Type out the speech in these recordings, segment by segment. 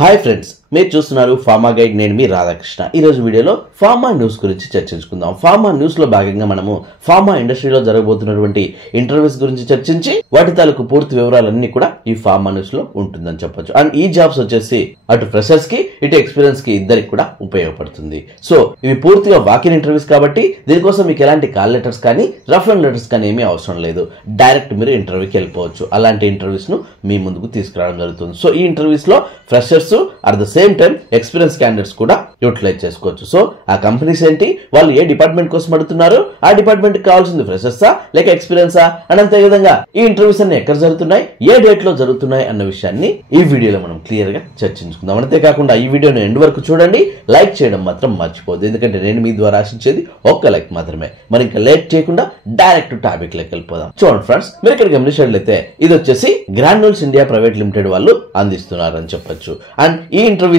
Hi friends, మీరు చూస్తున్నారు pharma guide. నేను మీ రాధాకృష్ణ. ఈ రోజు వీడియోలో ఫార్మా న్యూస్ గురించి చర్చించుకుందాం. ఫార్మా న్యూస్ లో భాగంగా మనము ఫార్మా ఇండస్ట్రీలో జరగబోతున్నటువంటి ఇంటర్వ్యూస్ గురించి చర్చించి వాటి తాలూకు పూర్తి వివరాలన్నీ కూడా ఈ ఫార్మా న్యూస్ లో ఉంటుందని చెప్పొచ్చు. అండ్ ఈ జాబ్స్ వచ్చేసి అటు ఫ్రెషర్స్ కి ఇటు ఎక్స్పీరియన్స్ కి ఇద్దరికి కూడా ఉపయోగపడుతుంది. సో ఇవి పూర్తిగా వాకిన్ ఇంటర్వ్యూస్ కాబట్టి దీనికోసం మీకు ఎలాంటి కాల్ లెటర్స్ కానీ రఫ్ అండ్ లెటర్స్ కానీ ఏమీ అవసరం లేదు. డైరెక్ట్ మీరు ఇంటర్వ్యూకి వెళ్ళిపోవచ్చు. అలాంటి ఇంటర్వ్యూస్ ను మీ ముందుకు తీసుకురావడం జరుగుతుంది. సో ఈ ఇంటర్వ్యూస్ లో freshers at the same time experience candidates కూడా యూటిలైజ్ చేసుకోవచ్చు. సో ఆ కంపెనీస్ ఏంటి, వాళ్ళు ఏ డిపార్ట్మెంట్ కోసం అడుగుతున్నారు, ఆ డిపార్ట్మెంట్ కి కావాల్సింది ఫ్రెషర్సా లేక ఎక్స్పీరియన్సా, అండ్ అంతే విధంగా ఈ ఇంటర్వ్యూస్ అన్ని ఎక్కడ జరుగుతున్నాయి, ఏ డేట్ లో జరుగుతున్నాయి అన్న విషయాన్ని ఈ వీడియోలో మనం క్లియర్ గా చర్చించుకుందాం. అంతేకాకుండా ఈ వీడియోని ఎండ్ వరకు చూడండి. లైక్ చేయడం మాత్రం మర్చిపోద్దు, ఎందుకంటే నేను మీ ద్వారా ఆశించేది ఒక్క లైక్ మాత్రమే. మరి ఇంకా లేట్ చేయకుండా డైరెక్ట్ టాపిక్ లోకి వెళ్ళిపోదాం. చూడండి ఫ్రెండ్స్, మీరు ఇక్కడ గమనించినట్లయితే ఇది వచ్చేసి గ్రాన్యూల్స్ ఇండియా ప్రైవేట్ లిమిటెడ్ వాళ్ళు అందిస్తున్నారు అని చెప్పొచ్చు. అండ్ ఈ ఇంటర్వ్యూస్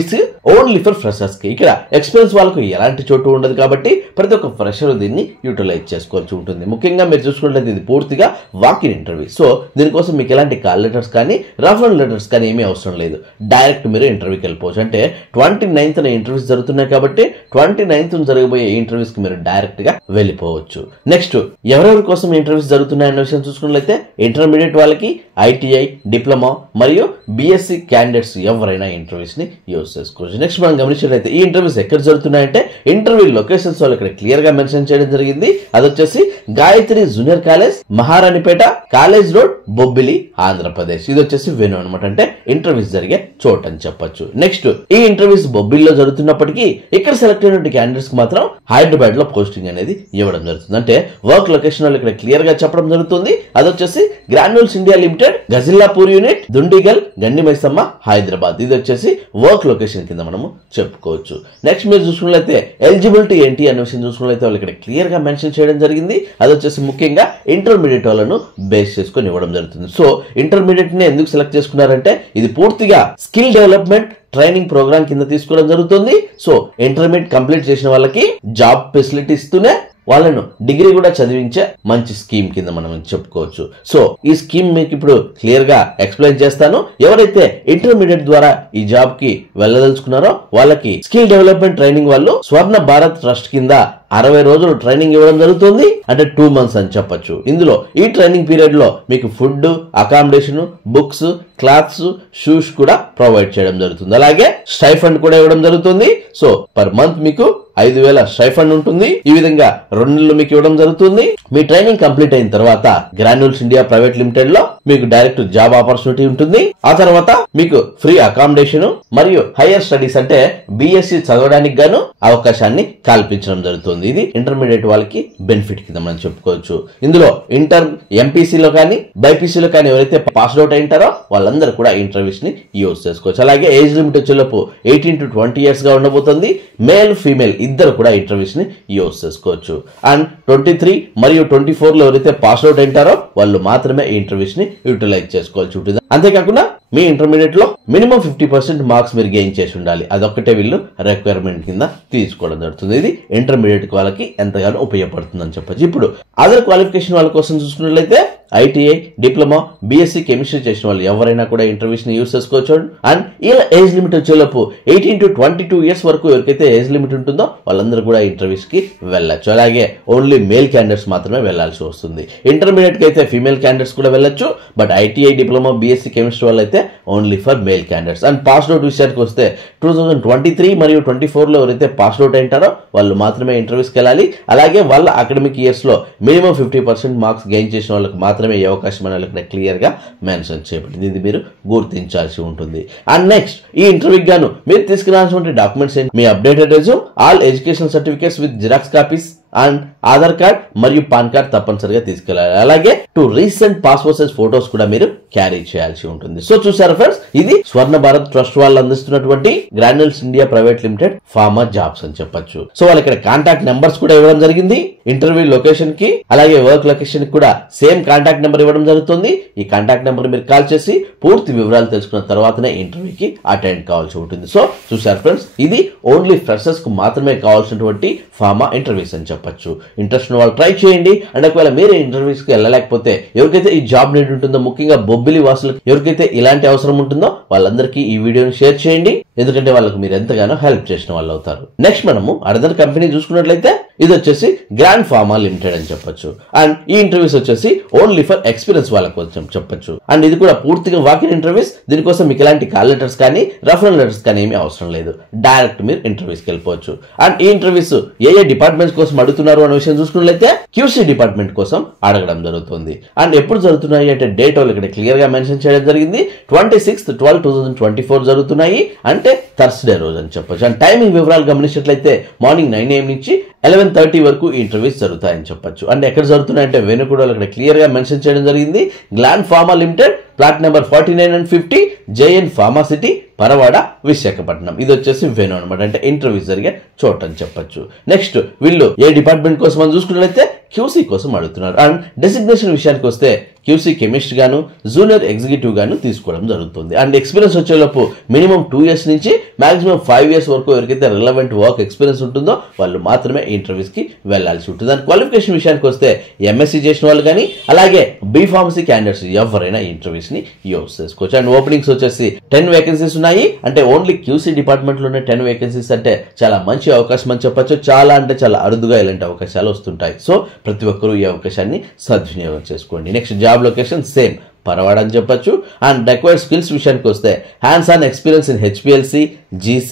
ఓన్లీ ఫర్ ఫ్రెషర్స్ కి. ఇక్కడ ఎక్స్పీరియన్స్ వాళ్ళకు ఎలాంటి చోటు ఉండదు కాబట్టి ప్రతి ఒక్క ఫ్రెషర్ దీన్ని యూటిలైజ్ చేసుకోవాల్సి ఉంటుంది. ముఖ్యంగా మీరు చూసుకున్నట్లయితే ఇది పూర్తిగా వాకిన్ ఇంటర్వ్యూ. సో దీనికోసం మీకు ఎలాంటి కాల్ లెటర్స్ కానీ రఫ్ అండ్ లెటర్స్ కానీ ఏమీ అవసరం లేదు. డైరెక్ట్ మీరు ఇంటర్వ్యూకి వెళ్ళిపోవచ్చు. అంటే 29th ఇంటర్వ్యూస్ జరుగుతున్నాయి కాబట్టి 29th జరగబోయే ఇంటర్వ్యూస్ కి మీరు డైరెక్ట్ గా వెళ్ళిపోవచ్చు. నెక్స్ట్ ఎవరెవరి కోసం ఇంటర్వ్యూస్ జరుగుతున్నాయన్న విషయం చూసుకున్నట్లయితే ఇంటర్మీడియట్ వాళ్ళకి, ఐటీఐ, డిప్లొమా మరియు బిఎస్సి క్యాండిడేట్స్ ఎవరైనా ఇంటర్వ్యూస్ ని యూజ్ చేసుకోవచ్చు. నెక్స్ట్ మనం గమనించినట్లయితే ఈ ఇంటర్వ్యూస్ ఎక్కడ జరుగుతున్నాయంటే ఇంటర్వ్యూ లొకేషన్స్ వాళ్ళు ఇక్కడ క్లియర్ గా మెన్షన్ చేయడం జరిగింది. అది వచ్చేసి Gayatri junior college, Maharanipeta, college road, Bobbili, Andhra Pradesh. ఇది వచ్చేసి వెన్యూ అనమాట, అంటే ఇంటర్వ్యూస్ జరిగే చోటు అని చెప్పొచ్చు. నెక్స్ట్ ఈ ఇంటర్వ్యూస్ బొబ్బిల్లో జరుగుతున్నప్పటికీ ఇక్కడ సెలెక్ట్ అయిన క్యాండిడేట్స్ కి మాత్రం హైదరాబాద్ లో పోస్టింగ్ అనేది ఇవ్వడం జరుగుతుంది. అంటే వర్క్ లొకేషన్ వాళ్ళు ఇక్కడ క్లియర్ గా చెప్పడం జరుగుతుంది. అది వచ్చేసి granules India limited, Gagillapur unit, Dundigal, Gandimaisamma, Hyderabad. ఇది వచ్చేసి వర్క్ లొకేషన్ కింద మనము చెప్పుకోవచ్చు. నెక్స్ట్ మీరు చూసుకున్నట్లయితే ఎలిజిబిలిటీ ఏంటి అనే విషయం చూసుకున్నట్లయితే వాళ్ళు ఇక్కడ క్లియర్ గా మెన్షన్ చేయడం జరిగింది. అది వచ్చేసి ముఖ్యంగా ఇంటర్మీడియట్ వాళ్ళను బేస్ చేసుకుని ఇవ్వడం జరుగుతుంది. సో ఇంటర్మీడియట్ ని ఎందుకు సెలెక్ట్ చేసుకున్నారంటే ఇది పూర్తిగా స్కిల్ డెవలప్మెంట్ ట్రైనింగ్ ప్రోగ్రామ్ కింద తీసుకోవడం జరుగుతుంది. సో ఇంటర్మీడియట్ కంప్లీట్ చేసిన వాళ్ళకి జాబ్ ఫెసిలిటీ ఇస్తూనే వాళ్ళను డిగ్రీ కూడా చదివించే మంచి స్కీమ్ కింద మనం చెప్పుకోవచ్చు. సో ఈ స్కీమ్ మీకు ఇప్పుడు క్లియర్ గా ఎక్స్ప్లెయిన్ చేస్తాను. ఎవరైతే ఇంటర్మీడియట్ ద్వారా ఈ జాబ్ కి వెళ్ళదలుచుకున్నారో వాళ్ళకి స్కిల్ డెవలప్మెంట్ ట్రైనింగ్ వాళ్ళు స్వర్ణ భారత్ ట్రస్ట్ కింద 60 రోజులు ట్రైనింగ్ ఇవ్వడం జరుగుతుంది. అంటే 2 months అని చెప్పొచ్చు. ఇందులో ఈ ట్రైనింగ్ పీరియడ్ లో మీకు food, accommodation, books, clothes, shoes కూడా ప్రొవైడ్ చేయడం జరుగుతుంది. అలాగే స్టైఫండ్ కూడా ఇవ్వడం జరుగుతుంది. సో పర్ మంత్ మీకు 5,000 స్టైఫండ్ ఉంటుంది. ఈ విధంగా 2 నెలలు మీకు ఇవ్వడం జరుగుతుంది. మీ ట్రైనింగ్ కంప్లీట్ అయిన తర్వాత గ్రాన్యూల్స్ ఇండియా ప్రైవేట్ లిమిటెడ్ లో మీకు డైరెక్ట్ జాబ్ ఆపర్చునిటీ ఉంటుంది. ఆ తర్వాత మీకు ఫ్రీ అకామిడేషన్ మరియు హైయర్ స్టడీస్ అంటే బిఎస్సి చదవడానికి గాను అవకాశాన్ని కల్పించడం జరుగుతుంది. ఇది ఇంటర్మీడియట్ వాళ్ళకి బెనిఫిట్ కింద మనం చెప్పుకోవచ్చు. ఇందులో ఇంటర్ ఎంపీసీలో కానీ బైపీసీలో కానీ ఎవరైతే పాస్డ్ అవుట్ అయింటారో వాళ్ళందరూ కూడా ఇంటర్వ్యూస్ ని యూజ్ చేసుకోవచ్చు. అలాగే ఏజ్ లిమిట్ వచ్చేలోపు 18 to 20 years గా ఉండబోతుంది. మేల్ ఫీమేల్ ఇద్దరు కూడా ఇంటర్వ్యూస్ ని యూజ్ చేసుకోవచ్చు. అండ్ 23 మరియు 24 లో ఎవరైతే పాస్ అవుట్ అయింటారో వాళ్ళు మాత్రమే ఈ ఇంటర్వ్యూస్ ని యూటిలైజ్ చేసుకోవాల్సి ఉంటుంది. అంతేకాకుండా మీ ఇంటర్మీడియట్ లో మినిమం 50% మార్క్స్ మీరు గెయిన్ చేసి ఉండాలి. అదొక్కటే వీళ్ళు రిక్వైర్మెంట్ కింద తీసుకోవడం జరుగుతుంది. ఇది ఇంటర్మీడియట్ వాళ్ళకి ఎంతగానో ఉపయోగపడుతుంది అని చెప్పొచ్చు. ఇప్పుడు అదర్ క్వాలిఫికేషన్ వాళ్ళ కోసం చూసుకున్నట్లయితే ఐటీఐ, డిప్లొమా, బిఎస్సి కెమిస్ట్రీ చేసిన వాళ్ళు ఎవరైనా కూడా ఇంటర్వ్యూస్ ని యూజ్ చేసుకోవచ్చు. అండ్ ఇలా ఏజ్ లిమిట్ వచ్చేలోపు 18 to 22 years వరకు ఎవరికైతే ఏజ్ లిమిట్ ఉంటుందో వాళ్ళందరూ కూడా ఇంటర్వ్యూస్ కి వెళ్ళొచ్చు. అలాగే ఓన్లీ మేల్ క్యాండిడేట్స్ మాత్రమే వెళ్లాల్సి వస్తుంది. ఇంటర్మీడియట్ కి అయితే ఫీమేల్ క్యాండిడేట్స్ కూడా వెళ్ళొచ్చు. But ITI, diploma, BSc chemistry వాళ్ళు అయితే only for male candidates. And pass out విషయానికి వస్తే 2023 మరియు 24 లో ఎవరైతే పాస్ అవుట్ అయింటారో వాళ్ళు మాత్రమే ఇంటర్వ్యూస్ కి వెళ్ళాలి. అలాగే వాళ్ళ అకాడమిక్ ఇయర్స్ లో మినిమం 50% మార్క్స్ గెయిన్ చేసిన వాళ్ళకి మాత్రమే ఈ అవకాశం అనేది క్లియర్ గా మెన్షన్ చేయబడింది. ఇది మీరు గుర్తించాల్సి ఉంటుంది. అండ్ నెక్స్ట్ ఈ ఇంటర్వ్యూ గాను మీరు తీసుకురావాల్సిన డాక్యుమెంట్స్ ఏంటి? మీ updated resume, all education certificates with xerox copies and Aadhaar card మరియు పాన్ కార్డ్ తప్పనిసరిగా తీసుకెళ్లాలి. అలాగే 2 recent పాస్పోర్ట్ సైజ్ ఫోటోస్ కూడా మీరు క్యారీ చేయాల్సి ఉంటుంది. సో చూసారు ఫ్రెండ్స్, ఇది స్వర్ణ భారత్ ట్రస్ట్ వాళ్ళు అందిస్తున్నటువంటి granules India private limited pharma jobs అని చెప్పొచ్చు. సో వాళ్ళు ఇక్కడ కాంటాక్ట్ నెంబర్స్ కూడా ఇవ్వడం జరిగింది. ఇంటర్వ్యూ లొకేషన్ కి అలాగే వర్క్ లొకేషన్ కి కూడా సేమ్ కాంటాక్ట్ నెంబర్ ఇవ్వడం జరుగుతుంది. ఈ కాంటాక్ట్ నెంబర్ మీరు కాల్ చేసి పూర్తి వివరాలు తెలుసుకున్న తర్వాతనే ఇంటర్వ్యూకి అటెండ్ కావాల్సి ఉంటుంది. సో చూసారు ఫ్రెండ్స్, ఇది ఓన్లీ ఫ్రెషర్స్ కు మాత్రమే కావాల్సినటువంటి ఫార్మా ఇంటర్వ్యూస్ అని చెప్పొచ్చు. ఇంట్రెస్ట్ ఉన్న వాళ్ళు ట్రై చేయండి. అండ్ ఒకవేళ మీరే ఇంటర్వ్యూస్ కి వెళ్ళలేకపోతే ఎవరికైతే ఈ జాబ్ నీడ్ ఉంటుందో, ముఖ్యంగా బొబ్బిలి వాసులకు ఎవరికైతే ఇలాంటి అవసరం ఉంటుందో వాళ్ళందరికీ ఈ వీడియోని షేర్ చేయండి. ఎందుకంటే వాళ్ళకు మీరు ఎంతగానో హెల్ప్ చేసిన వాళ్ళు అవుతారు. నెక్స్ట్ మనము అదర్ కంపెనీ చూసుకున్నట్లయితే ఇది వచ్చేసి గ్రాండ్ ఫార్మా లిమిటెడ్ అని చెప్పొచ్చు. అండ్ ఈ ఇంటర్వ్యూస్ వచ్చేసి ఓన్లీ ఫర్ ఎక్స్పీరియన్స్ వాళ్ళకు చెప్పొచ్చు. అండ్ ఇది కూడా పూర్తిగా వాకిన్ ఇంటర్వ్యూస్. దీనికోసం మీకు ఎలాంటి కాల్ లెటర్స్ కానీ రెఫరల్ లెటర్స్ కానీ ఏమీ అవసరం లేదు. డైరెక్ట్ మీరు ఇంటర్వ్యూస్ కి వెళ్ళిపోవచ్చు. అండ్ ఈ ఇంటర్వ్యూస్ ఏ డిపార్ట్మెంట్స్ కోసం అడుగుతున్నారు అనే విషయం చూసుకున్నట్లయితే క్యూసీ డిపార్ట్మెంట్ కోసం అడగడం జరుగుతుంది. అండ్ ఎప్పుడు జరుగుతున్నాయి అంటే డేట్ ఇక్కడ క్లియర్ గా మెన్షన్ చేయడం జరిగింది. 26/12/2024 జరుగుతున్నాయి. అంటే థర్స్డే రోజు అని చెప్పొచ్చు. అండ్ టైమింగ్ వివరాలు గమనించినట్లయితే మార్నింగ్ 9 AM నుంచి 11:30 వరకు ఈ ఇంటర్వ్యూస్ జరుగుతాయని చెప్పొచ్చు. అండ్ ఎక్కడ జరుగుతున్నాయంటే వెనుకూడలో ఇక్కడ క్లియర్ గా మెన్షన్ చేయడం జరిగింది. Gland pharma limited, plot number 49 and 50, JN pharma city, Paravada, Visakhapatnam. ఇది వచ్చేసి వెను అనమాట, అంటే ఇంటర్వ్యూస్ జరిగే చోట అని చెప్పొచ్చు. నెక్స్ట్ వీళ్ళు ఏ డిపార్ట్మెంట్ కోసం అని చూసుకున్నట్లయితే క్యూసీ కోసం అడుగుతున్నారు. అండ్ డెసిగ్నేషన్ విషయానికి వస్తే క్యూసీ కెమిస్ట్ గాను, జూనియర్ ఎగ్జిక్యూటివ్ గాను తీసుకోవడం జరుగుతుంది. అండ్ ఎక్స్పీరియన్స్ వచ్చేలోపు మినిమం 2 years నుంచి మాక్సిమం 5 years వరకు ఎవరికైతే రిలవెంట్ వర్క్ ఎక్స్పీరియన్స్ ఉంటుందో వాళ్ళు మాత్రమే ఇంటర్వ్యూస్ కి వెళ్లాల్సి ఉంటుంది. అండ్ క్వాలిఫికేషన్ విషయానికి వస్తే ఎంఎస్సీ చేసిన వాళ్ళు కానీ అలాగే బి ఫార్మసీ క్యాండిడేట్స్ ఎవరైనా ఇంటర్వ్యూస్ ని యూజ్ చేసుకోవచ్చు. అండ్ ఓపెనింగ్స్ వచ్చేసి 10 వేకెన్సీస్ ఉన్నాయి. అంటే ఓన్లీ క్యూసీ డిపార్ట్మెంట్ లోనే 10 వేకెన్సీస్ అంటే చాలా మంచి అవకాశం అని చెప్పొచ్చు. చాలా అంటే చాలా అరుదుగా ఇలాంటి అవకాశాలు వస్తుంటాయి. సో ప్రతి ఒక్కరూ ఈ అవకాశాన్ని సద్వినియోగం చేసుకోండి. Next job location same Paravada అని చెప్పొచ్చు. అండ్ రిక్వైర్డ్ స్కిల్స్ విషయానికి వస్తే hands on experience in HPLC, GC,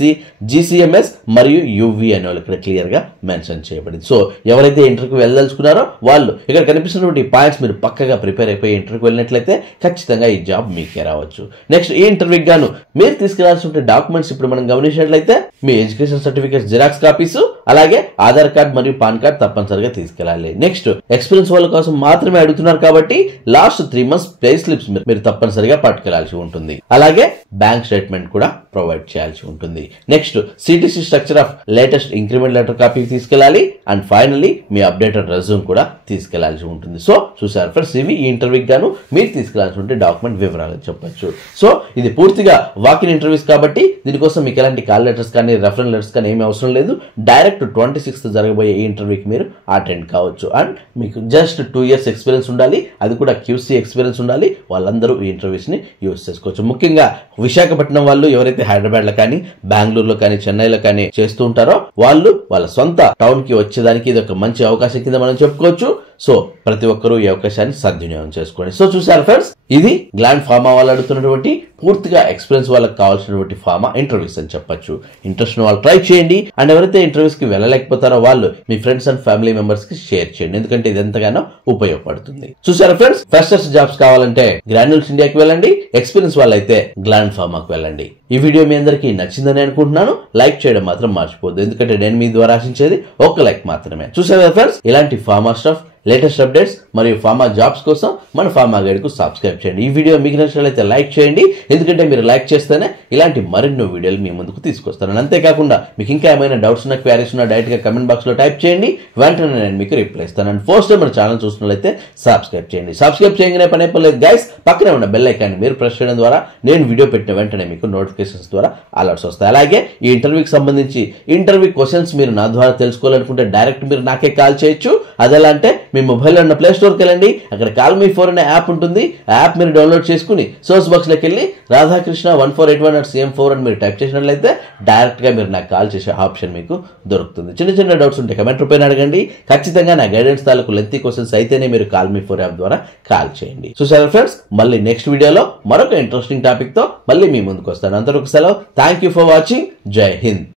GCMS మరియు UV అనే వాళ్ళు ఇక్కడ క్లియర్ గా మెన్షన్ చేయబడింది. సో ఎవరైతే ఇంటర్వ్యూకి వెళ్ళదలుచుకున్నారో వాళ్ళు ఇక్కడ కనిపిస్తున్నటువంటి పాయింట్స్ మీరు పక్కగా ప్రిపేర్ అయిపోయి ఇంటర్వ్యూకి వెళ్ళినట్లయితే ఖచ్చితంగా ఈ జాబ్ మీకే రావచ్చు. నెక్స్ట్ ఈ ఇంటర్వ్యూకి గాను మీరు తీసుకెళ్లాల్సిన డాక్యుమెంట్స్ ఇప్పుడు మనం గమనించినట్లయితే మీ ఎడ్యుకేషన్ సర్టిఫికేట్ జిరాక్స్ కాపీస్, అలాగే ఆధార్ కార్డ్ మరియు పాన్ కార్డ్ తప్పనిసరిగా తీసుకెళ్లాలి. నెక్స్ట్ ఎక్స్పీరియన్స్ వాళ్ళ కోసం మాత్రమే అడుగుతున్నారు కాబట్టి లాస్ట్ 3 months పే స్లిప్స్ మీరు తప్పనిసరిగా పట్టుకెళ్లాల్సి ఉంటుంది. అలాగే బ్యాంక్ స్టేట్మెంట్ కూడా ప్రొవైడ్ చేయాల్సి ఉంటుంది. Next CTC structure of latest increment letter copy తీసుకెళ్లాలి. అండ్ ఫైనల్లీ మీ అప్డేటెడ్ రెజ్యూమ్ కూడా తీసుకెళ్లాల్సి ఉంటుంది. సో చూసారు ఫ్రెండ్స్, ఇవి ఈ ఇంటర్వ్యూకి గాను మీరు తీసుకెళ్లాల్సి ఉంటే డాక్యుమెంట్ వివరాలు చెప్పొచ్చు. సో ఇది పూర్తిగా వాకిన్ ఇంటర్వ్యూస్ కాబట్టి దీనికోసం మీకు ఎలాంటి కాల్ లెటర్స్ కానీ రెఫరల్ లెటర్స్ కానీ ఏమీ అవసరం లేదు. డైరెక్ట్ 26th జరగబోయే ఈ ఇంటర్వ్యూకి మీరు అటెండ్ కావచ్చు. అండ్ మీకు జస్ట్ 2 years ఎక్స్పీరియన్స్ ఉండాలి. అది కూడా QC ఎక్స్పీరియన్స్ ఉండాలి. వాళ్ళందరూ ఈ ఇంటర్వ్యూస్ ని యూజ్ చేసుకోవచ్చు. ముఖ్యంగా విశాఖపట్నం వాళ్ళు ఎవరైతే హైదరాబాద్ లో కానీ, బెంగళూరులో కానీ, చెన్నైలో కానీ చేస్తూ ఉంటారో వాళ్ళు వాళ్ళ సొంత టౌన్ కి వచ్చేదానికి ఇది ఒక మంచి అవకాశం కింద మనం చెప్పుకోవచ్చు. సో ప్రతి ఒక్కరూ ఈ అవకాశాన్ని సద్వినియోగం చేసుకోండి. సో చూసారు ఫ్రెండ్స్, ఇది గ్లాండ్ ఫార్మా వాళ్ళు అడుగుతున్నటువంటి పూర్తిగా ఎక్స్పీరియన్స్ వాళ్ళకి కావాల్సినటువంటి ఫార్మా ఇంటర్వ్యూస్ అని చెప్పొచ్చు. ఇంట్రెస్ట్ వాళ్ళు ట్రై చేయండి. అండ్ ఎవరైతే ఇంటర్వ్యూస్ కి వెళ్ళలేకపోతారో వాళ్ళు మీ ఫ్రెండ్స్ అండ్ ఫ్యామిలీ మెంబర్స్ కి షేర్ చేయండి. ఎందుకంటే ఇది ఎంతగానో ఉపయోగపడుతుంది. చూసారా ఫ్రెండ్స్, ఫ్రెషర్స్ జాబ్స్ కావాలంటే గ్రాన్యూల్స్ ఇండియాకి వెళ్ళండి. ఎక్స్పీరియన్స్ వాళ్ళైతే గ్లాండ్ ఫార్మాకి వెళ్ళండి. ఈ వీడియో మీ అందరికీ నచ్చిందని అనుకుంటున్నాను. లైక్ చేయడం మాత్రం మర్చిపోద్దు. ఎందుకంటే నేను మీ ద్వారా ఆశించేది ఒక లైక్ మాత్రమే. చూసారా ఫ్రెండ్స్, ఇలాంటి ఫార్మా స్టఫ్, లేటెస్ట్ అప్డేట్స్ మరియు ఫార్మా జాబ్స్ కోసం మన ఫార్మా గైడ్ కు సబ్స్క్రైబ్ చేయండి. ఈ వీడియో మీకు నచ్చినట్లయితే లైక్ చేయండి. ఎందుకంటే మీరు లైక్ చేస్తేనే ఇలాంటి మరిన్నో వీడియోలు మీ ముందుకు తీసుకొస్తాను. అంతేకాకుండా మీకు ఇంకా ఏమైనా డౌట్స్ ఉన్నా, క్వారీస్ ఉన్నా డైరెక్ట్ గా కమెంట్ బాక్స్ లో టైప్ చేయండి. వెంటనే నేను మీకు రిప్లై ఇస్తాను. అండ్ ఫస్ట్ టైం మన ఛానల్ చూస్తున్నట్లయితే సబ్స్క్రైబ్ చేయండి. సబ్స్క్రైబ్ చేయగానే పని అయిపోలేదు గైస్. పక్కనే ఉన్న బెల్ ఐకాన్ మీరు ప్రెస్ చేయడం ద్వారా నేను వీడియో పెట్టిన వెంటనే మీకు నోటిఫికేషన్స్ ద్వారా అలర్ట్స్ వస్తాయి. అలాగే ఈ ఇంటర్వ్యూకి సంబంధించి ఇంటర్వ్యూ క్వశ్చన్స్ మీరు నా ద్వారా తెలుసుకోవాలనుకుంటే డైరెక్ట్ మీరు నాకే కాల్ చేయొచ్చు. అదెలా అంటే మీ మొబైల్ ఉన్న ప్లే స్టోర్కి వెళ్ళండి. అక్కడ కాల్ మీ 4 అనే యాప్ ఉంటుంది. ఆ యాప్ మీరు డౌన్లోడ్ చేసుకుని సోర్స్ బాక్స్ లోకి వెళ్ళి రాధాకృష్ణ 1481@CM4 అని మీరు టైప్ చేసినట్లయితే డైరెక్ట్ గా మీరు నాకు కాల్ చేసే ఆప్షన్ మీకు దొరుకుతుంది. చిన్న చిన్న డౌట్స్ ఉంటే కమెంట్ రూపాయలు అడగండి. ఖచ్చితంగా నా గైడెన్స్ తాలూకు లెంతీ క్వశ్చన్స్ అయితేనే మీరు కాల్ మీ 4 యాప్ ద్వారా కాల్ చేయండి. చూసారా ఫ్రెండ్స్, మళ్ళీ నెక్స్ట్ వీడియోలో మరొక ఇంట్రెస్టింగ్ టాపిక్ తో మళ్ళీ మీ ముందుకు వస్తాను. అంతవరకు సెలవు. Thank you for watching. జై హింద్.